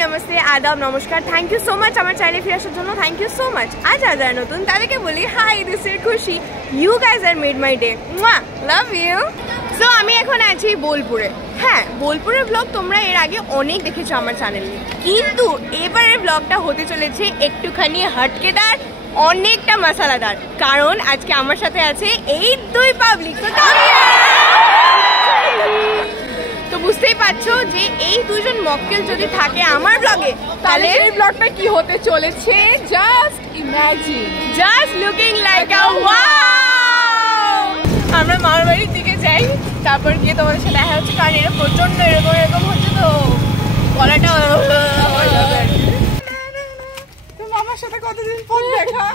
नमस्ते आदाब नमस्कार थैंक यू सो मच আমার চ্যানেলে ফিরে আসার জন্য থ্যাংক ইউ সো মাচ। আজ যারা নতুন তাদেরকে বলি hi this is Khushi, you guys are made my day, love you. So আমি এখন আছি বোলপুরে। হ্যাঁ, বোলপুরের ব্লগ তোমরা এর আগে অনেক দেখেছো আমার চ্যানেলে, কিন্তু এবারের ব্লগটা হতে চলেছে একটুখানি হটকেদার, অনেকটা মশলাদার, কারণ আজকে আমার সাথে আছে এই দুই পাবলিক। তো বুঝতেই পারছো যে এই দুজন মক্কেল যদি থাকে আমার ব্লগে তাহলে এই ব্লগটা কি হতে চলেছে, just imagine, just looking like আ ওয়াও। আমরা মামার বাড়ির দিকে যাই, তারপর গিয়ে তোমাদের সাথে দেখা হচ্ছে, কারণ এটা প্রচন্ড এরকম হচ্ছে, তো গলাটা মামার সাথে কতদিন পর দেখা।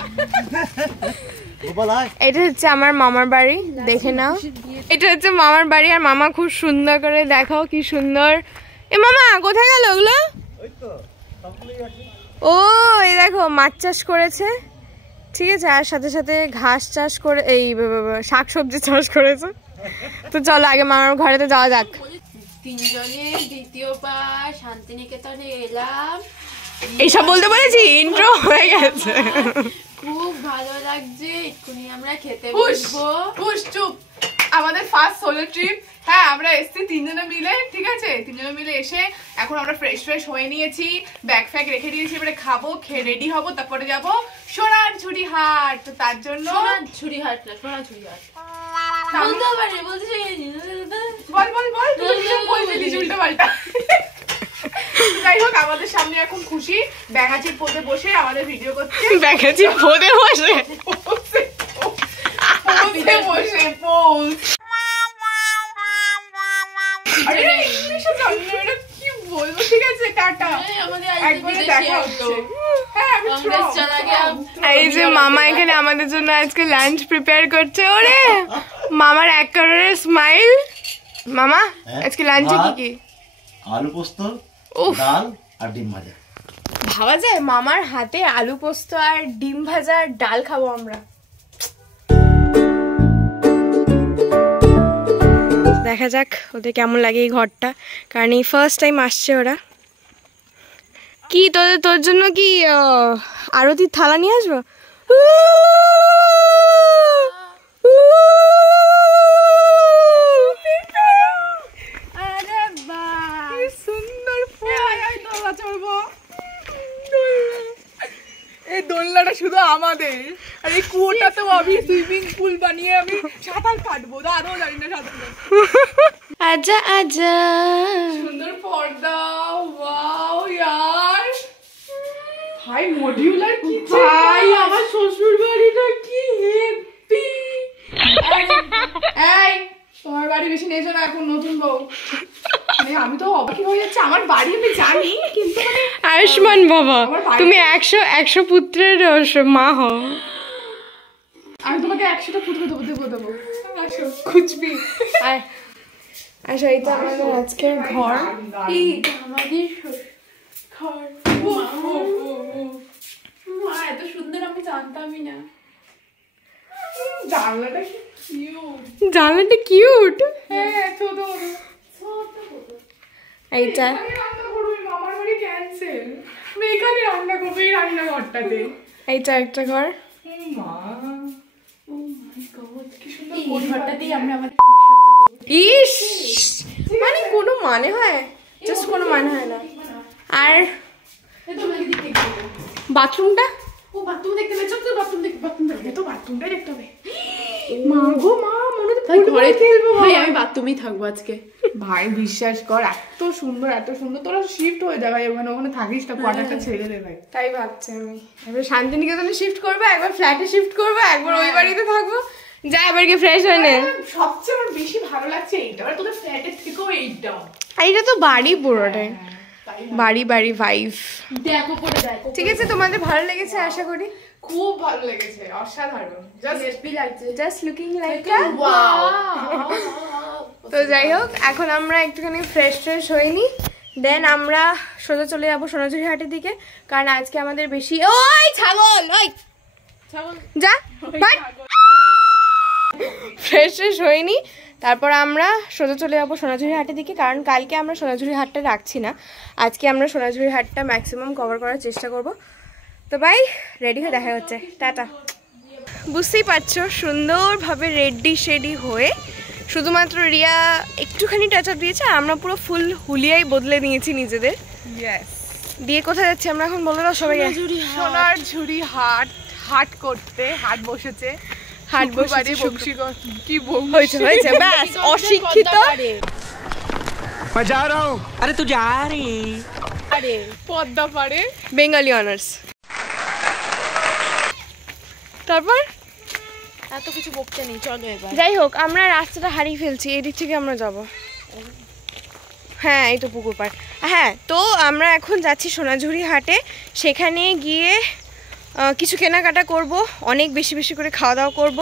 এটা হচ্ছে আমার মামার বাড়ি, দেখে নাও। এটা হচ্ছে মামার বাড়ি, আর মামা খুব সুন্দর করে দেখাও কি সুন্দর। এ মামা কোথায় গেল ওগুলো? ও এই দেখো মাছ চাষ করেছে, ঠিক আছে, আর সাথে সাথে ঘাস চাষ করে এই শাকসবজি চাষ করেছে। তো চলো আগে মামার ঘরেতে যাওয়া যাক। তিনজনে দ্বিতীয়বার শান্তিনিকেতনে এলাম, এইসব বলতে বলেছি, ইন্ট্রো হয়ে গেছে। খুব ভালো লাগছে, এক্ষুনি আমরা খেতে বসবো। চুপ, আমাদের ফার্স্ট সোলো ট্রিপ। হ্যাঁ, আমরা এসছি তিনজনে মিলে, ঠিক আছে, তিনজনে মিলে এসে এখন আমরা ফ্রেশ হয়ে নিয়েছি, ব্যাগ ফ্যাগ রেখে দিয়েছি, এবারে খাবো, খেয়ে রেডি হবো, তারপরে যাবো সোনাঝুরি হাট। তো তার জন্য সোনাঝুরি হাট না, সোনাঝুরি হাট বলতে পারে, বলতে বল উল্টো পাল্টা। যাই হোক, আমাদের সামনে এখন খুশি ব্যাঙাচির পোদে বসে আমাদের ভিডিও করছে। ব্যাঙাচির পোদে বসে কি বলবো, ঠিক আছে, টাটা, একবারে দেখা হচ্ছে। এই যে মামা এখানে আমাদের জন্য আজকে লাঞ্চ প্রিপেয়ার করছে। ওরে মামার এক কারণের স্মাইল। মামা আজকে লাঞ্চে কি কি? আলু পোস্ত, ডাল আর ডিম ভাজা। ভাবা যায় মামার হাতে আলু পোস্ত আর ডিম ভাজা আর ডাল খাবো আমরা। দেখা যাক ওদের কেমন লাগে এই ঘরটা, কারণ এই ফার্স্ট টাইম আসছে ওরা। কি তোর জন্য কি আরতির থালা নিয়ে আসবো? এই দোলনাটা শুধু আমাদের, আর এই কুয়োটাতেও আমি সুইমিং পুল বানিয়ে আমি সাঁতার কাটবো, আরও জানি না সাঁতার কাটবো। আজা আজা, সুন্দর পর্দা, ওয়াও ইয়ার, ভাই মডিউলার কিচেন, ভাই আমার শ্বশুর বাড়িটা কি হেপি। এই তোমার বাড়ি বেশি নেই না, এখন নতুন বউ। আমি তো অবাক হয়ে যাচ্ছে, আমার বাড়ি আমি জানি, কিন্তু আয়ুষ্মান বাবা, তুমি 100 পুত্রের মা হও। আমি তোমাকে 100টা পুত্র দেবো। খুঁজবি। আচ্ছা, এইটা আমাদের আজকের ঘর, আমাদের ঘর। মা এত সুন্দর আমি জানতামই না। জানলাটা কিউট। হ্যাঁ, ছোট এইটা আমার বাড়ি ক্যান্সেল, এখানে রান্না করবো এই রান্নাঘরটাতে। এইটা একটা ঘর। ইস, মানে কোনো মানে হয়, জাস্ট কোনো মানে হয় না। আর বাথরুমটা, ও বাথরুম দেখতে পেয়েছো তো? বাথরুমটাই দেখতে হবে। মা গো মা, মনে তো ঘরে খেলবো ভাই, আমি বাথরুমেই থাকবো আজকে। ভাই বিশ্বাস কর, এত সুন্দর তোরা শিফট হয়ে যা ভাই, ওখানে থাকিস না, কোয়ার্টারটা ছেড়ে দে ভাই। তাই ভাবছি আমি, একবার শান্তিনিকেতনে শিফট করবো, একবার ফ্ল্যাটে শিফট করবো, একবার ওই বাড়িতে থাকবো। যা এবার কি ফ্রেশ হয়ে নে। সবচেয়ে আমার বেশি ভালো লাগছে এইটা, আর তোদের ফ্ল্যাটের থেকেও এইটা। এইটা তো বাড়ি পুরোটাই, বাড়ি ভাইভ। দেখো পড়ে দেখো, ঠিক আছে, তোমাদের ভালো লেগেছে আশা করি। খুব ভালো লেগেছে, অসাধারণ, জাস্ট লুকিং লাইক ওয়াও। তো যাই হোক, এখন আমরা একটুখানি ফ্রেশ হয়ে নিই, দেন আমরা সোজা চলে যাবো সোনাঝুরি হাটের দিকে, কারণ আজকে আমাদের বেশি। ওই ছাগল, ওই ছাগল যা, ফ্রেশ হয়ে নিই, তারপর আমরা সোজা চলে যাবো সোনাঝুরি হাটের দিকে, কারণ কালকে আমরা সোনাঝুরি হাটটা রাখছি না, আজকে আমরা সোনাঝুরি হাটটা ম্যাক্সিমাম কভার করার চেষ্টা করব। তো ভাই রেডি হয়ে দেখা হচ্ছে, টাটা। বুঝতেই পারছো সুন্দরভাবে রেডি শেডি হয়ে, শুধুমাত্র রিয়া একটুখানি টাচ আপ দিয়েছে, আর আমরা পুরো ফুল হুলিয়াই বদলে নিয়েছি নিজেদের। দিয়ে কোথায় যাচ্ছি আমরা এখন, বলে দাও সবাই। সোনাঝুরি হাট করতে, হাট বসেছে, হাট বসে কি হয়েছে হয়েছে ব্যাস, অশিক্ষিত। আরে তুই যা রে, আরে পদ্মা পারে বেঙ্গলি অনার্স। তারপর এত কিছু বকতে নেই, চলো এবার। যাই হোক, আমরা রাস্তাটা হারিয়ে ফেলছি, এদিক থেকে আমরা যাব। হ্যাঁ এই তো পুকুর পাড়। হ্যাঁ, তো আমরা এখন যাচ্ছি সোনাঝুরি হাটে, সেখানে গিয়ে কিছু কেনাকাটা করব, অনেক বেশি বেশি করে খাওয়া দাওয়া করব।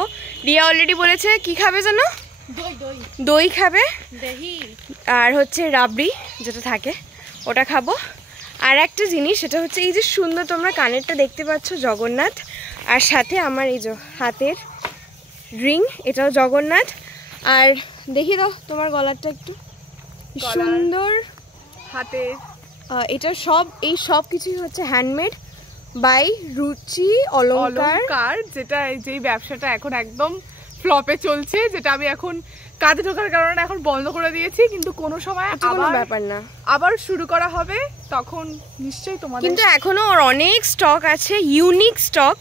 রিয়া অলরেডি বলেছে কি খাবে জানো, দই খাবে, আর হচ্ছে রাবড়ি যেটা থাকে ওটা খাবো। আর একটা জিনিস, সেটা হচ্ছে এই যে সুন্দর তোমরা কানেরটা দেখতে পাচ্ছ জগন্নাথ, আর সাথে আমার এই যে হাতের রিং, এটাও জগন্নাথ। আর দেখি দাও তোমার গলারটা একটু সুন্দর হাতে, এটা এই সব কিছুই হচ্ছে হ্যান্ডমেড বাই রুচি অলংকার, যেটা যেই ব্যবসাটা এখন একদম ফ্লপে চলছে, যেটা আমি এখন কাজে ঢোকার কারণে এখন বন্ধ করে দিয়েছি, কিন্তু কোনো সময় কোনো ব্যাপার না, আবার শুরু করা হবে, তখন নিশ্চয়ই তোমাদের। কিন্তু এখনো ওর অনেক স্টক আছে, ইউনিক স্টক,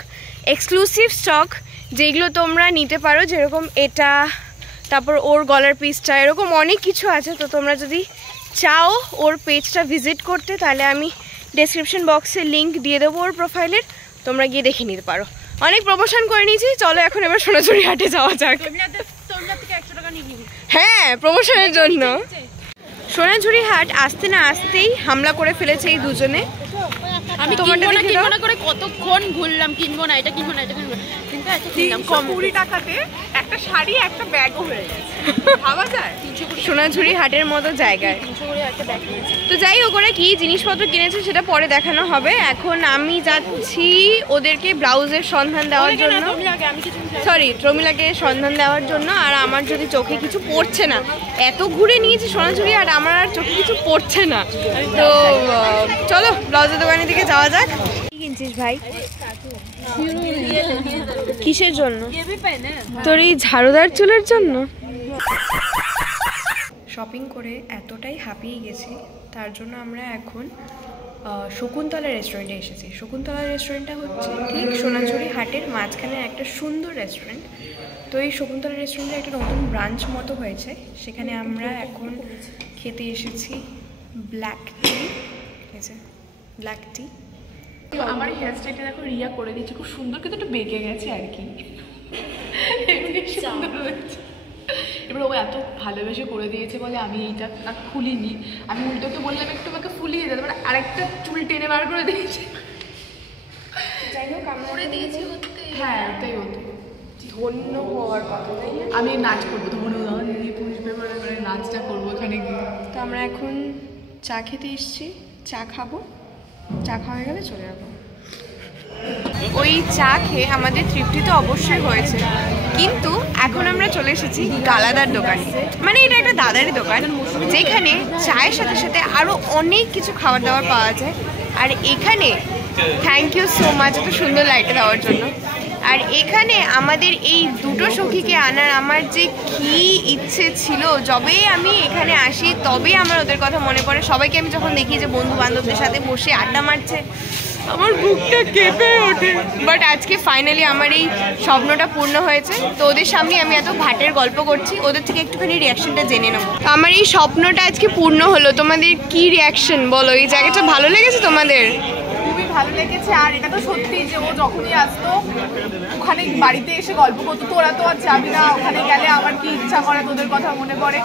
এক্সক্লুসিভ স্টক, যেগুলো তোমরা নিতে পারো, যেরকম এটা, তারপর ওর গলার পিসটা, এরকম অনেক কিছু আছে। তো তোমরা যদি চাও ওর পেজটা ভিজিট করতে, তাহলে আমি ডেসক্রিপশন বক্সে লিঙ্ক দিয়ে দেবো ওর প্রোফাইলের, তোমরা গিয়ে দেখে নিতে পারো। অনেক প্রমোশন করে নিয়েছি, চলো এখন এবার সোনাঝুরি হাটে যাওয়া যাক। হ্যাঁ, প্রমোশনের জন্য। সোনাঝুরি হাট আসতে না আসতেই হামলা করে ফেলেছে এই দুজনে। আমি কিনবো না করে কতক্ষণ ঘুরলাম, কিনবো না এটা কিনবো না এটা কিনবো, কিন্তু এত কিনলাম কম 20 টাকাতে একটা শাড়ি একটা ব্যাগও হয়ে গেছে, ভাবা যায়। সোনাঝুরি হাটের মতো জায়গায়। তো যাই হোক, ওরা কি জিনিসপত্র কিনেছে সেটা পরে দেখানো হবে। এখন আমি যাচ্ছি ওদেরকে ব্লাউজের সন্ধান দেওয়ার জন্য, সরি প্রমিলাকে সন্ধান দেওয়ার জন্য। আর আমার যদি চোখে কিছু পড়ছে না, এত ঘুরে নিয়েছি সোনাঝুরি আর আমার আর চোখে কিছু পড়ছে না, তো চলো ব্লাউজের দোকানের দিকে যাওয়া যাক। কি কিনছিস ভাই? কিসের জন্য? তোর এই ঝাড়ুদার চুলের জন্য। শপিং করে এতটাই হাঁপিয়ে গেছি, তার জন্য আমরা এখন শকুন্তলা রেস্টুরেন্টে এসেছি। শকুন্তলা রেস্টুরেন্টটা হচ্ছে ঠিক সোনাঝুরি হাটের মাঝখানে একটা সুন্দর রেস্টুরেন্ট। তো এই শকুন্তলা রেস্টুরেন্টে একটা নতুন ব্রাঞ্চ মতো হয়েছে, সেখানে আমরা এখন খেতে এসেছি ব্ল্যাক টি। ঠিক আছে, ব্ল্যাক টি। আমার হেয়ার স্টাইলটা দেখো রিয়া করে দিয়েছে, খুব সুন্দর, কিন্তু একটু বেঁকে গেছে আর কি, এমনি সুন্দর হয়েছে। এবার ও এত ভালোবেসে করে দিয়েছে বলে আমি এইটা আর খুলিনি, আমি উল্টোকে বললাম একটু আমাকে ফুলিয়ে দেবে, মানে আরেকটা চুল টেনে বার করে দিয়েছে। যাই হোক, আমরা করে দিয়েছি। হ্যাঁ ওটাই হতো, ধন্য হওয়ার কথা, তাই না? আমি নাচ করবো, ধন্যবাদ পুষবে করে নাচটা করবো এখানে গিয়ে। তো আমরা এখন চা খেতে এসেছি, চা খাবো, চা খাওয়া হয়ে গেলে চলে যাবো। ওই চা খেয়ে আমাদের তৃপ্তি তো অবশ্যই হয়েছে, কিন্তু এখন আমরা চলে এসেছি গালাদার দোকানে। মানে এটা একটা দাদারই দোকান, যেখানে চায়ের সাথে সাথে আরও অনেক কিছু খাবার দাবার পাওয়া যায়। আর এখানে থ্যাংক ইউ সো মাচ এত সুন্দর লাইটে দেওয়ার জন্য। আর এখানে আমাদের এই দুটো সখীকে আনার আমার যে কি ইচ্ছে ছিল, যবে আমি এখানে আসি তবেই আমার ওদের কথা মনে পড়ে। সবাইকে আমি যখন দেখি যে বন্ধু বান্ধবদের সাথে বসে আড্ডা মারছে, আমার বুকটা কেঁপে ওঠে। বাট আজকে ফাইনালি আমার এই স্বপ্নটা পূর্ণ হয়েছে। তো ওদের সামনে আমি এত ভাটের গল্প করছি, ওদের থেকে একটুখানি রিয়াকশনটা জেনে নেবো। আমার এই স্বপ্নটা আজকে পূর্ণ হলো, তোমাদের কি রিয়াকশন বলো? এই জায়গাটা ভালো লেগেছে তোমাদের? খুবই ভালো লেগেছে। আর এটা তো সত্যি যে ও যখনই আসতো ওখানে বাড়িতে এসে গল্প করতো, তোরা তো আর যাবি না, ওখানে গেলে আমার কি ইচ্ছা করে, তোদের কথা মনে পড়ে।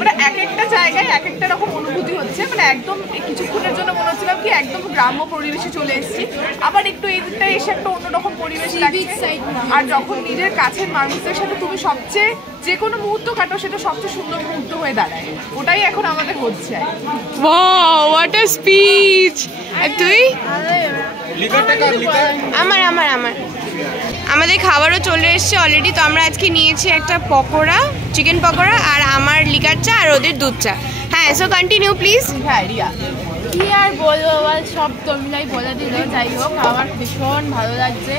মানে এক একটা জায়গায় এক একটা রকম অনুভূতি হচ্ছে। মানে একদম কিছুক্ষণের জন্য মনে হচ্ছিলাম কি একদম গ্রাম্য পরিবেশে চলে এসেছি, আবার একটু এই দিকটা এসে একটা অন্যরকম পরিবেশ লাগছে। আর যখন নিজের কাছের মানুষদের সাথে তুমি সবচেয়ে যে কোনো মুহূর্ত কাটো, সেটা সবচেয়ে সুন্দর মুহূর্ত হয়ে দাঁড়ায়। ওটাই এখন আমাদের হচ্ছে। Wow, what a speech. আর তুই? আমার আমার আমার আমাদের খাবারও চলে এসছে অলরেডি। তো আমরা আজকে নিয়েছি একটা পকোড়া, চিকেন পকোড়া, আর আমার লিকার চা আর ওদের দুধ চা। হ্যাঁ, সো কন্টিনিউ প্লিজ। হ্যাঁ রিয়া, কি আর বলবো, সব তোমরাই বলে দিল। যাই হোক, আমার ভীষণ ভালো লাগছে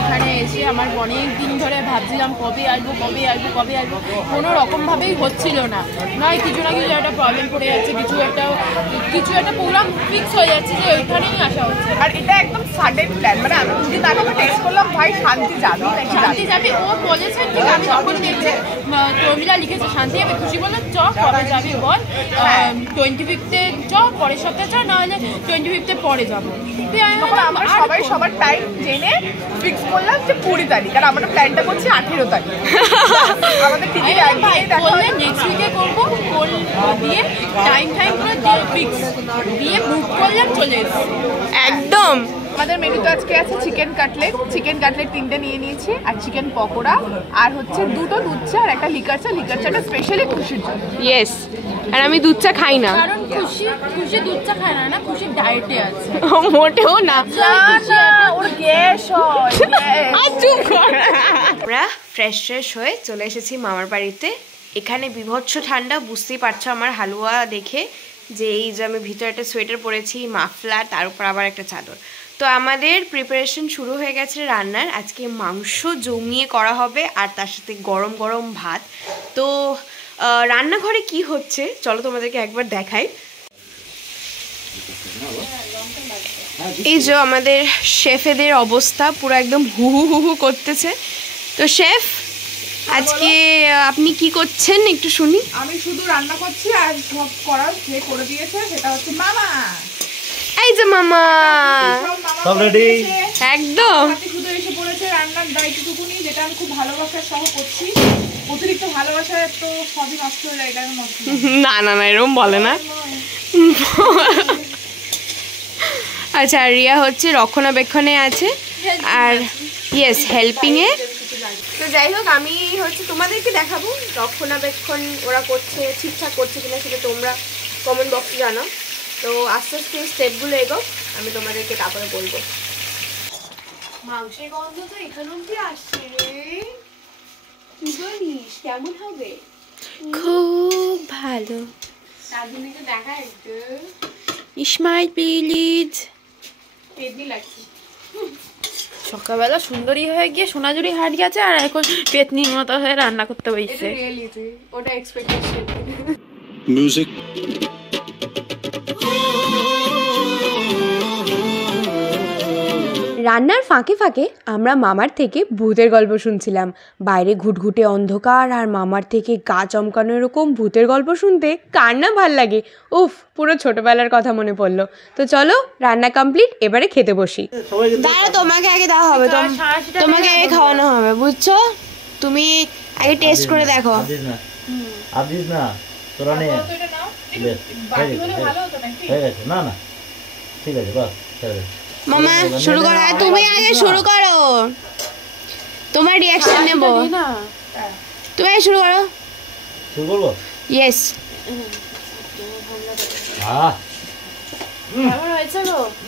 এখানে এসে। আমার অনেক দিন ধরে ভাবছিলাম কবে আসবো কবে আসবো কবে আসবো, কোনো রকমভাবেই হচ্ছিল না। নয় কিছু না কিছু একটা প্রবলেম পড়ে যাচ্ছে, কিছু একটা প্রোগ্রাম ফিক্স হয়ে যাচ্ছে যে ওইখানেই আসা হচ্ছে। আর এটা একদম সাডেন প্ল্যান, মানে আমি দুদিন আগে টেস্ট করলাম, ভাই শান্তি যাবে শান্তি যাবে। ও বলেছে ঠিক, আমি তখন দেখছি তর্মিলা লিখেছে শান্তি যাবে। খুশি বললাম চ কবে যাবি বল, 25-এ চ, পরের সপ্তাহে চ, নাহলে 25-এ পরে যাবো। আমরা সবাই সবার টাইম জেনে ফিক্স করলাম যে 20 তারিখ, আর আমরা প্ল্যানটা করছি 18 তারিখ। আমাদের টিকিট বললে নেক্সট উইকে করবো, দিয়ে টাইম করে ফিক্স দিয়ে বুক করলাম, চলে এসেছি একদম। আমাদের মেনুতে আজকে আছে চিকেন কাটলেট 3টে নিয়ে নিয়েছি, আর চিকেন পকোড়া, আর হচ্ছে 2টো দুধ চা আর একটা লিকার চাটা স্পেশালি খুশির জন্য। ইয়েস, আর আমি দুধ চা খাই না, কারণ খুশি দুধ চা খায় না, খুশি ডায়েটে আছে। মোটেও না, ওর গ্যাস হয়। আমরা ফ্রেশ হয়ে চলে এসেছি মামার বাড়িতে। এখানে বিভৎস ঠান্ডা, বুঝতেই পারছো আমার হালুয়া দেখে, যে এই যে আমি ভিতরে একটা সোয়েটার পরেছি, মাফলার, তার উপর আবার একটা চাদর। তো আমাদের প্রিপারেশন শুরু হয়ে গেছে রান্নার। আজকে মাংস জমিয়ে করা হবে, আর তার সাথে গরম গরম ভাত। তো রান্নাঘরে কি হচ্ছে চলো তোমাদেরকে একবার দেখাই। এই যে আমাদের শেফেদের অবস্থা পুরো একদম হু হু হু করতেছে। তো শেফ, আজকে আপনি কি করছেন একটু শুনি। আমি শুধু রান্না করছি, আর সব করার যে করে দিয়েছে সেটা হচ্ছে মামা। এই যে মামা, সব রেডি একদম। শুধু এসে পড়েছে রান্নার দায়িত্বটুকুনি, যেটা আমি খুব ভালোবাসার সহ করছি। অতিরিক্ত ভালোবাসায় তো সবই নষ্ট হয়ে যায়, এটা আমি নষ্ট না না না, এরকম বলে না। আচ্ছা, রিয়া হচ্ছে রক্ষণাবেক্ষণে আছে, আর ইয়েস হেল্পিংয়ে। তো যাই হোক, আমি হচ্ছে তোমাদেরকে দেখাবো রক্ষণাবেক্ষণ ওরা করছে ঠিকঠাক করছে কিনা, সেটা তোমরা কমেন্ট বক্সে জানাও। তো আস্তে আস্তে স্টেপগুলো এগো, আমি তোমাদেরকে তারপরে বলবো। মাংসের গন্ধ তো এখান অব্দি আসছে রে, কি বলিস, কেমন হবে? খুব ভালো। রাধুনিকে দেখা একটু, ইসমাইল প্লিজ। পেটনি লাগছে। সকালবেলা সুন্দরী হয়ে গিয়ে সোনাঝুরি হাট গেছে, আর এখন পেতনির মতো হয়ে রান্না করতে বসছে। ওটা এক্সপেকটেশন। Music. রান্নার ফাঁকে ফাঁকে আমরা মামার থেকে ভূতের গল্প শুনছিলাম। বাইরে ঘুটঘুটে অন্ধকার, আর মামার থেকে গা চমকানো এরকম ভূতের গল্প শুনতে কার না ভাল লাগে। উফ, পুরো ছোটবেলার কথা মনে পড়লো। তো চলো, রান্না কমপ্লিট, এবারে খেতে বসি। দাঁড়া, তোমাকে আগে দেওয়া হবে, তোমাকে আগে খাওয়ানো হবে, বুঝছো? তুমি আগে টেস্ট করে দেখো। আদিস না তোরা নে, হয়ে গেছে। না না ঠিক আছে, বাস মামা শুরু করো, তুমি আগে শুরু করো, তোমার রিঅ্যাকশন নেব। তুমি আগে শুরু করো। শুরু করবো? ইয়েস।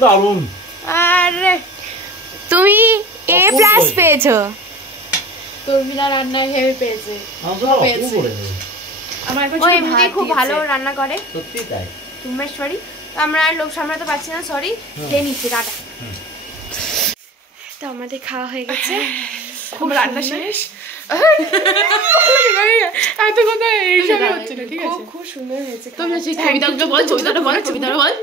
দারুন। আরে তুমি A+ পেয়েছো। তর্মিলা রান্নায় হেভি পেয়েছে। আমার ও এমনি খুব ভালো রান্না করে, সত্যি তাই। তুমেশ্বরী। আমরা আর লোক সামলাতে পারছি না, সরি, খেয়ে নিচ্ছি, টাটা। তো আমাদের খাওয়া হয়ে গেছে, খুব রান্না শেষ। এত কথা এইসবই হচ্ছে না, ঠিক আছে? খুব সুন্দর হয়েছে। তুমি কবিতাটা বল, কবিতাটা বল।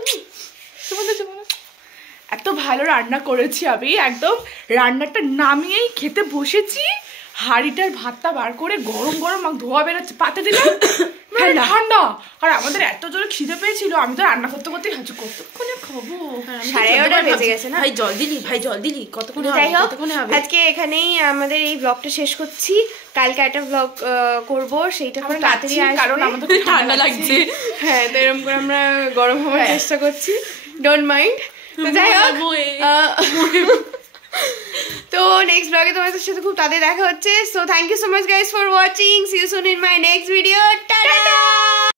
এত ভালো রান্না করেছি আমি, একদম রান্নাটা নামিয়েই খেতে বসেছি। হাঁড়িটার ভাতটা বার করে গরম গরম ধোয়া বেরোচ্ছে, পাতে দিলাম, ঠান্ডা। আর আমাদের এত জোরে খিদে পেয়েছিল, আমি তো রান্না করতে করতেই হাজু কতক্ষণে খাবো। 11:30 বেজে গেছে না? ভাই জল দিলি কতক্ষণ? যাই হোক, আজকে এখানেই আমাদের এই ব্লগটা শেষ করছি। কালকে একটা ব্লগ করব, সেইটা খুব তাড়াতাড়ি আসবে, কারণ আমাদের ঠান্ডা লাগছে। হ্যাঁ, তো এরকম করে আমরা গরম হওয়ার চেষ্টা করছি, ডোন্ট মাইন্ড। তো যাই হোক, তো নেক্সট ব্লগে তোমাদের সাথে খুব তাড়াতাড়ি দেখা হচ্ছে। So thank you so much guys for watching, see you soon in my next video, tata.